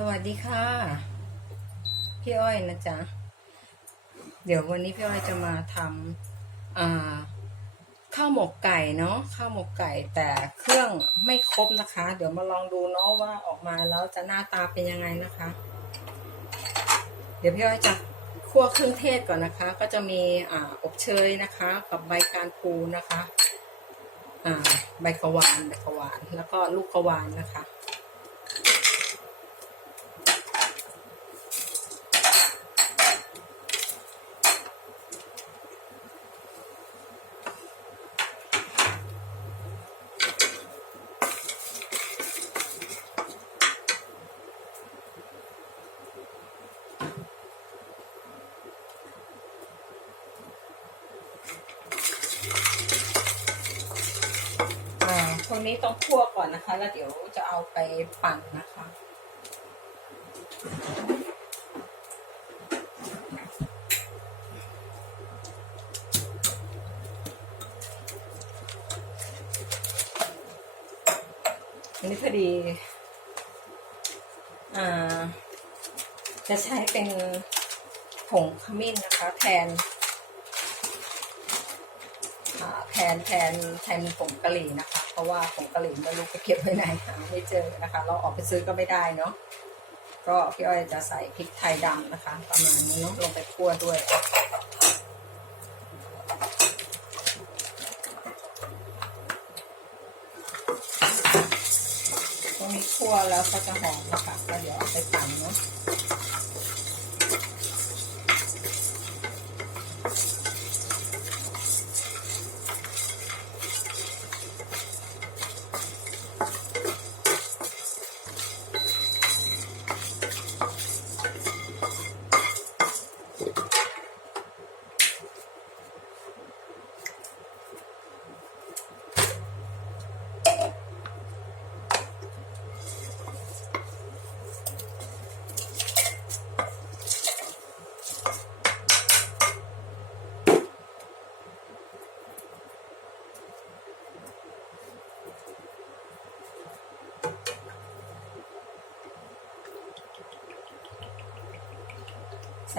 สวัสดีค่ะ พี่อ้อยนะจ๊ะ เดี๋ยววันนี้พี่อ้อยจะมาทำข้าวหมกไก่เนาะข้าวหมกไก่แต่เครื่องไม่ครบนะคะ เดี๋ยวมาลองดูเนาะว่าออกมาแล้วจะหน้าตาเป็นยังไงนะคะ เดี๋ยวพี่อ้อยจะคั่วเครื่องเทศก่อนนะคะ ก็จะมีอ่าอบเชยนะคะ กับใบการปูนะคะ อ่า ใบกะวานใบกะวานแล้วก็ลูกกะวานนะคะ นี้ต้องคั่วก่อนนะคะ แล้วเดี๋ยวจะเอาไปปั่นนะคะอันนี้พอดีอ่าจะใช้เป็นผงขมิ้นนะคะแทนแทนแทนแทนผงกะหรี่นะคะ เพราะว่าผงกะหรี่ไม่รู้ไปเก็บไว้ไหนหาไม่เจอนะคะ เราออกไปซื้อก็ไม่ได้เนาะก็พี่อ้อยจะใส่พริกไทยดำนะคะ ประมาณนี้เนาะลงไปคั่วด้วยตรงนี้คั่วแล้วก็จะหอมนะคะก็เดี๋ยวเอาไปปั่นเนาะ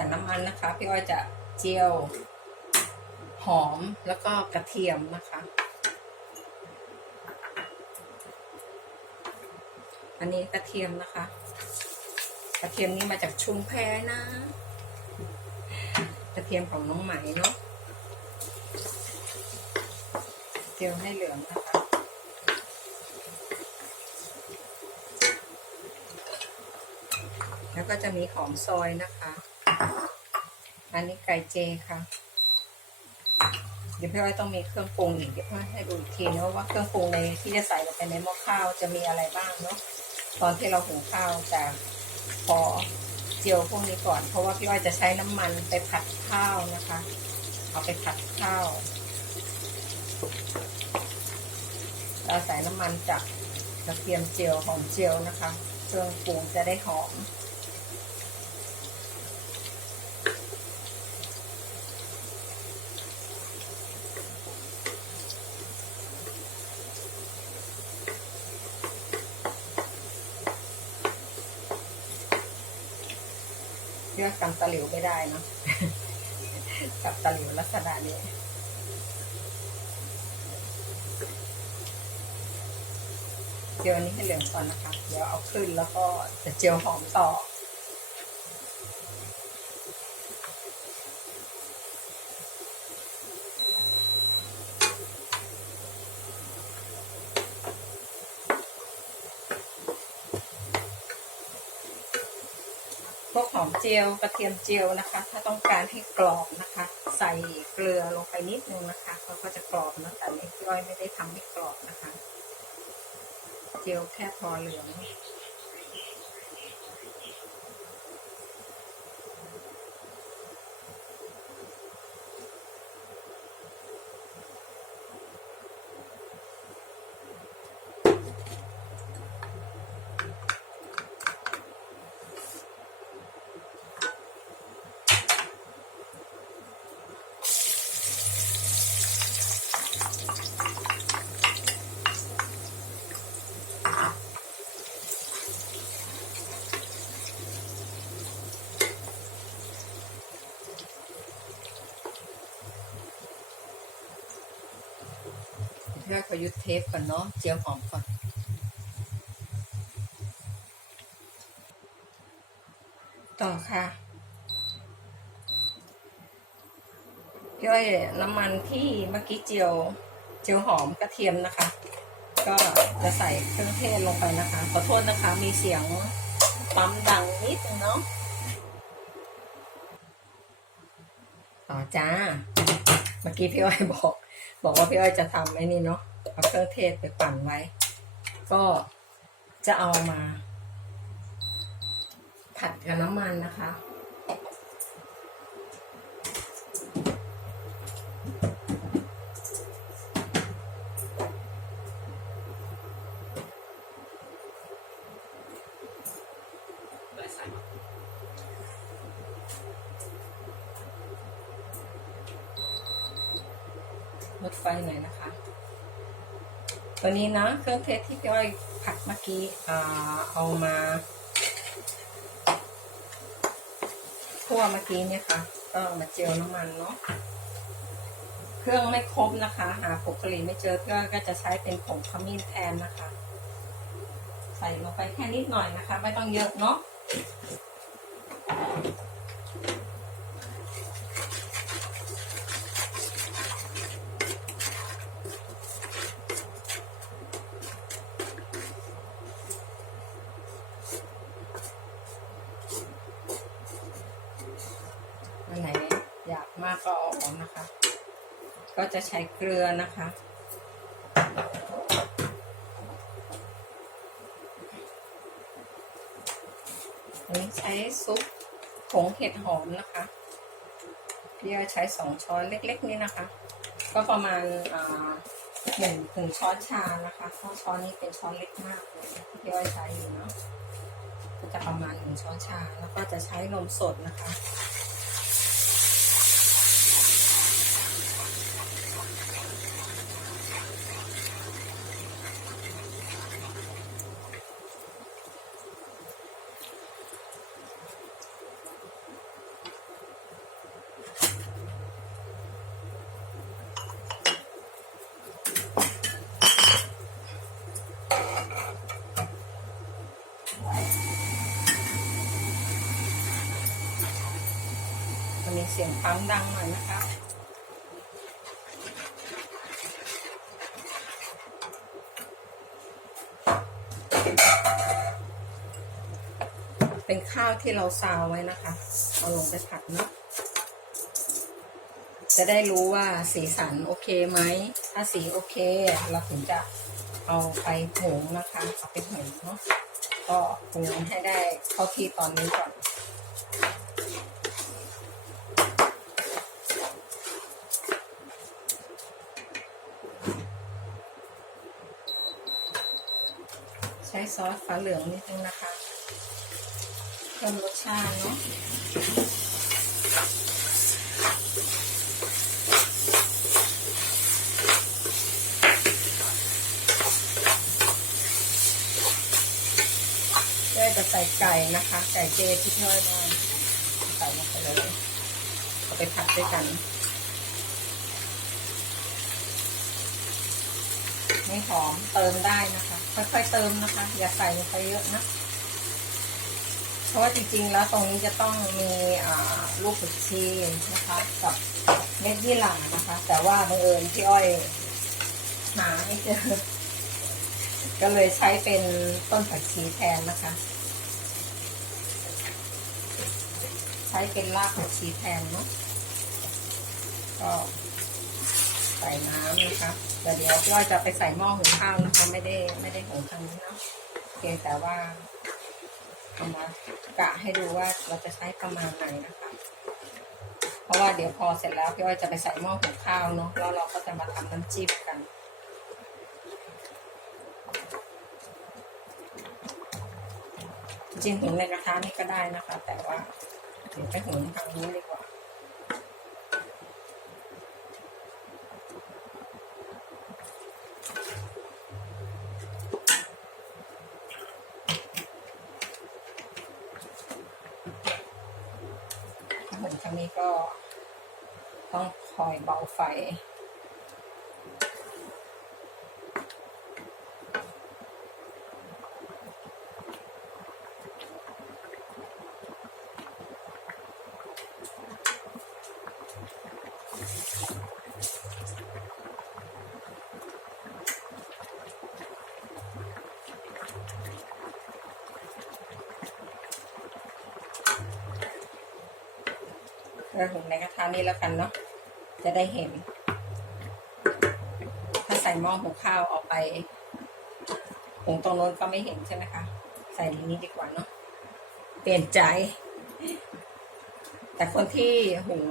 ส่น้ำมันนะคะ พี่อ้อยจะเจียวหอมแล้วก็กระเทียมนะคะ อันนี้กระเทียมนะคะ กระเทียมนี่มาจากชุมแพนะ กระเทียมของน้องไหมเนาะเจียวให้เหลืองนะคะแล้วก็จะมีหอมซอยนะคะ อันนี้ไก่เจค่ะ เดี๋ยวพี่อ้อยต้องมีเครื่องปรุงอีกเดี๋ยวพี่อ้อยให้ดูอีกทีนะว่าเครื่องปรุงในที่จะใส่ลงไปในหม้อข้าวจะมีอะไรบ้างเนาะตอนที่เราหุงข้าวจะขอเจียวพวกนี้ก่อน เพราะว่าพี่อ้อยจะใช้น้ำมันไปผัดข้าวนะคะ เอาไปผัดข้าวเราใส่น้ำมันจากกระเทียมเจียวหอมเจียวนะคะเครื่องปรุงจะได้หอม เลือกกำตะหลิวไม่ได้เนาะกับตะหลิวลักษณะนี้เจียวนนี้ให้เหลืองก่อนนะคะ เดี๋ยวเอาขึ้นแล้วก็จะเจียวหอมต่อ พวกหอมเจียวกระเทียมเจียวนะคะ ถ้าต้องการให้กรอบนะคะ ใส่เกลือลงไปนิดนึงนะคะเขาก็จะกรอบนะแต่นี่พี่อ้อยไม่ได้ทำให้กรอบนะคะ เจียวแค่พอเหลือง พ ยขอยุดเทปก่อนเนาะเจียวหอมก่อนต่อค่ะพี่อ้อยน้ำมันที่เมื่อกี้เจียวเจียวหอมกระเทียมนะคะ ก็จะใส่เครื่องเทศลงไปนะคะ ขอโทษนะคะ มีเสียงปั๊มดังนิดนึงเนาะต่อจ้า เมื่อกี้พี่อ้อยบอก บอกว่าพี่อ้อยจะทำไอ้นี่เนาะ เอาเครื่องเทศไปปั่นไว้ ก็จะเอามา ผัดกับน้ำมันนะคะ ลดไฟหน่อยนะคะ ตัวนี้เนาะเครื่องเทศที่พี่อ้อยผัดเมื่อกี้อ่าเอามาคั่วเมื่อกี้เนี่ยค่ะ ก็มาเจียวน้ำมันเนาะเครื่องไม่ครบนะคะ หาผงกะหรี่ไม่เจอพี่อก็จะใช้เป็นผงขมิ้นแทนนะคะ ใส่ลงไปแค่นิดหน่อยนะคะ ไม่ต้องเยอะเนาะ อันไหนอยากมากก็เอาออกนะคะ ก็ จะใช้เกลือนะคะ อันนี้ใช้ซุปผงเห็ดหอมนะคะพี่อ้อยใช้สองช้อนเล็ก ๆ นี่นะคะ ก็ประมาณหนึ่งถึงช้อนชานะคะเพราะช้อนนี้เป็นช้อนเล็กมากเลยที่พี่อ้อยใช้อยู่เนาะก็จะประมาณหนึ่งช้อนชาแล้วก็จะใช้นมสดนะคะ สียงปั๊มดังหน่อยนะคะเป็นข้าวที่เราซาวไว้นะคะ เอาลงไปผัดเนาะจะได้รู้ว่าสีสันโอเคไหม ถ้าสีโอเค เราถึงจะเอาไปหุงนะคะ เอาไปหุงเนาะ ก็หุงให้ได้เข้าที่ตอนนี้ก่อน ซอสฟ้าเหลืองนิดนึงนะคะเพิ่มรสชาติเนาะก็จะใส่ไก่นะคะ ไก่เจที่พี่อ้อยมาใส่ลงไปเลยเอาไปผัดด้วยกัน ไม่หอมเติมได้นะคะ ค่อยๆเติมนะคะ อย่าใส่ลงไปเยอะนะ เพราะว่าจริงๆแล้วตรงนี้จะต้องมีลูกผักชีนะคะ กับเม็ดยี่หร่านะคะ แต่ว่าบังเอิญพี่อ้อยหาไม่เจอก็เลยใช้เป็นต้นผักชีแทนนะคะ ใช้เป็นรากผักชีแทนเนาะก็ใส่น้ำนะคะ แต่เดี๋ยวพี่อ้อยจะไปใส่หม้อหุงข้าวนะคะ ไม่ได้ไม่ได้หุงทางนี้เนาะเพียงแต่ว่าเอามากะให้ดูว่าเราจะใช้ประมาณไหนนะคะ เพราะว่าเดี๋ยวพอเสร็จแล้วพี่อ้อยจะไปใส่หม้อหุงข้าวเนาะแล้วเราก็จะมาทำน้ำจิ้มกันจริงหุงในกระทะนี่ก็ได้นะคะ แต่ว่าเดี๋ยวไปหุงทางนี้ดีกว่า หุงทางนี้ก็ต้องคอยเบาไฟ เราหุงในกระทะนี้แล้วกันเนาะ จะได้เห็น ถ้าใส่หม้อหุงข้าวเอาไปหุงตรงโน้นก็ไม่เห็นใช่ไหมคะ ใส่ในนี้ดีกว่าเนาะ เปลี่ยนใจ แต่คนที่หุง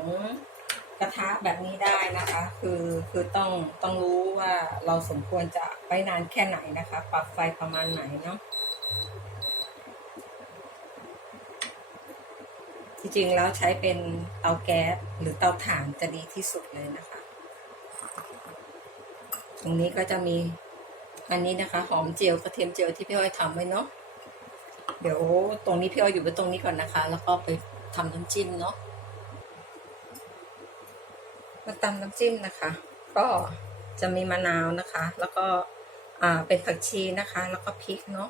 กระทะแบบนี้ได้นะคะ คือคือต้องต้องรู้ว่าเราสมควรจะไว้นานแค่ไหนนะคะ ปรับไฟประมาณไหนเนาะจริงๆแล้วใช้เป็นเตาแก๊สหรือเตาถ่านจะดีที่สุดเลยนะคะ ตรงนี้ก็จะมีอันนี้นะคะ หอมเจียวกระเทียมเจียวที่พี่อ้อยทำไว้เนาะเดี๋ยวตรงนี้พี่อ้อยอยู่ไว้ตรงนี้ก่อนนะคะ แล้วก็ไปทำน้ำจิ้มเนาะ มาตำน้ำจิ้มนะคะ ก็จะมีมะนาวนะคะ แล้วก็อ่าเป็นผักชีนะคะ แล้วก็พริกเนาะ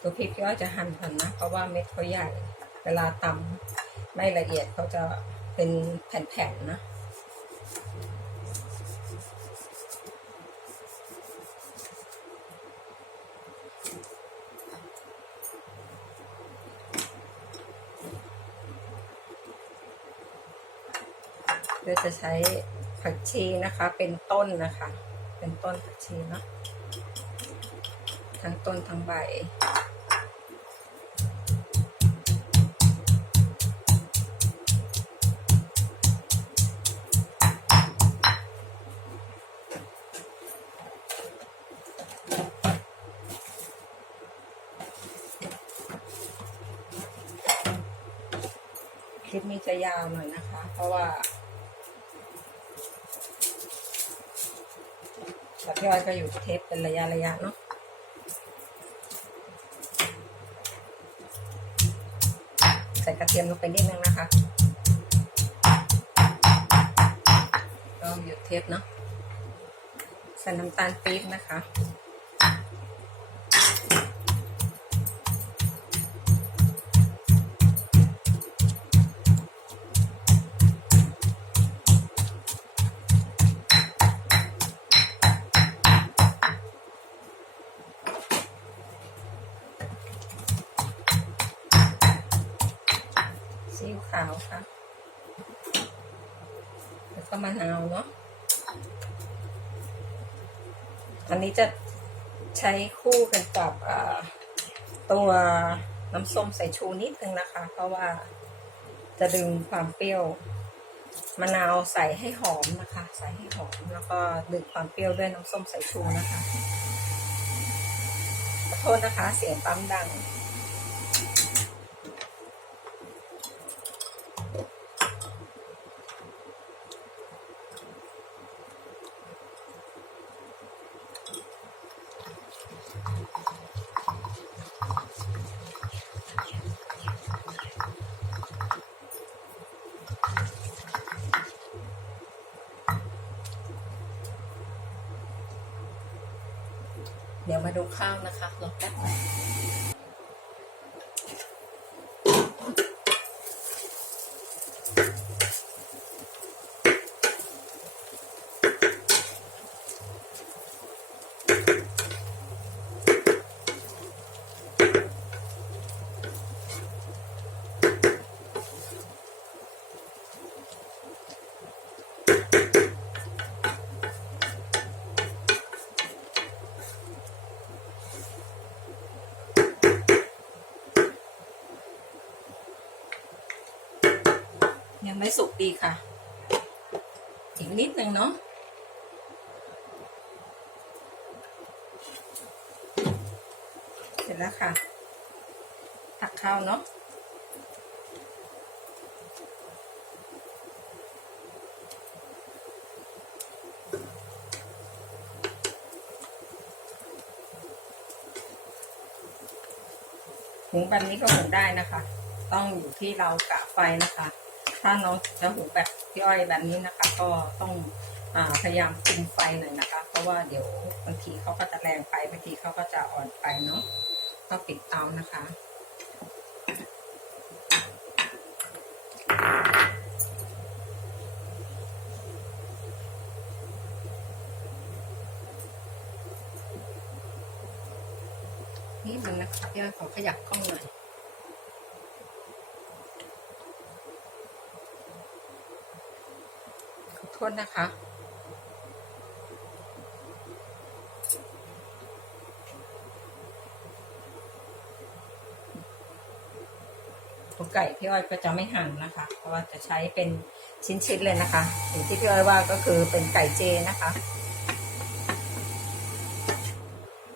ตัวพริกพี่อ้อยจะหั่นก่อนนะ เพราะว่าเม็ดเขาใหญ่ เวลาตำไม่ละเอียดเขาจะเป็นแผ่นๆนะ เดี๋ยจะใช้ผักชีนะคะ เป็นต้นนะคะ เป็นต้นผักชีเนาะทั้งต้นทั้งใบคลิปนี้จะยาวหน่อยนะคะ เพราะว่าแต่ พี่อ้อยก็อยู่เทปเป็นระยะระยะเนาะใส่กระเทียมลงไปนิดนึงนะคะก็หยุดเทปเนาะใส่น้ำตาลปี๊บนะคะ มะนาวเนาะอันนี้จะใช้คู่กันกับตัวน้ำส้มสายชูนิดนึงนะคะ เพราะว่าจะดึงความเปรี้ยวมะนาวใส่ให้หอมนะคะ ใส่ให้หอมแล้วก็ดึงความเปรี้ยวด้วยน้ำส้มสายชูนะคะขอโทษนะคะ เสียงปั๊มดัง เดี๋ยวมาดูข้าวนะคะรอแป๊บนึง ยังไม่สุกดีค่ะ อีกนิดนึงเนาะเสร็จแล้วค่ะ ตักข้าวเนาะหุงแบบนี้ก็หุงได้นะคะ ต้องอยู่ที่เรากะไฟนะคะ ถ้าน้องจะหุงแบบพี่อ้อยแบบนี้นะคะ ก็ต้องอพยายามคุมไฟหน่อยนะคะ เพราะราะว่าเดี๋ยวบางทีเขาก็จะแรงไปบางทีเขาก็จะอ่อนไปเนาะก็ปิดเตานะคะนี่มันนะคะพี่อ้อยขอขยับกล้องหน่อย ขอโทษนะคะ ตัวไก่พี่อ้อยก็จะไม่หั่นนะคะ เพราะว่าจะใช้เป็นชิ้นๆเลยนะคะอย่างที่พี่อ้อยว่าก็คือเป็นไก่เจนะคะ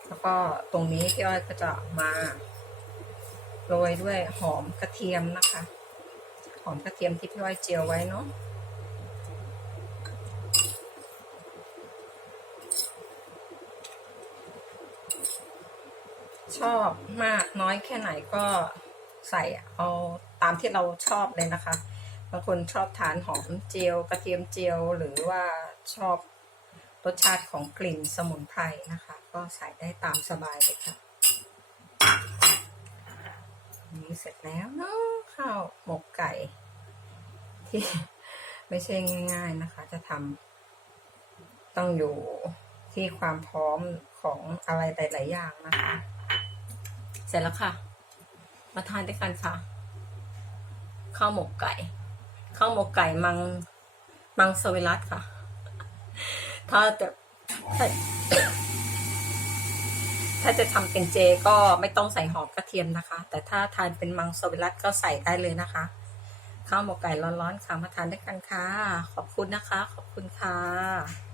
แล้วก็ตรงนี้พี่อ้อยก็จะมาโรยด้วยหอมกระเทียมนะคะ หอมกระเทียมที่พี่อ้อยเจียวไว้เนาะ ชอบมากน้อยแค่ไหนก็ใส่เอาตามที่เราชอบเลยนะคะบางคนชอบทานหอมเจียวกระเทียมเจียวหรือว่าชอบรสชาติของกลิ่นสมุนไพรนะคะ ก็ใส่ได้ตามสบายเลยค่ะนี่เสร็จแล้วเนาะข้าวหมกไก่ ที่ไม่ใช่ง่าย ๆนะคะ จะทำต้องอยู่ที่ความพร้อมของอะไรหลายๆอย่างนะคะ เสร็จแล้วค่ะ มาทานด้วยกันค่ะ ข้าวหมกไก่ ข้าวหมกไก่มัง มังสวิรัตค่ะ ถ้าจะถ้าถ้าจะทำเป็นเจก็ไม่ต้องใส่หอมกระเทียมนะคะ แต่ถ้าทานเป็นมังสวิรัตก็ใส่ได้เลยนะคะ ข้าวหมกไก่ร้อนๆค่ะ มาทานด้วยกันค่ะ ขอบคุณนะคะ ขอบคุณค่ะ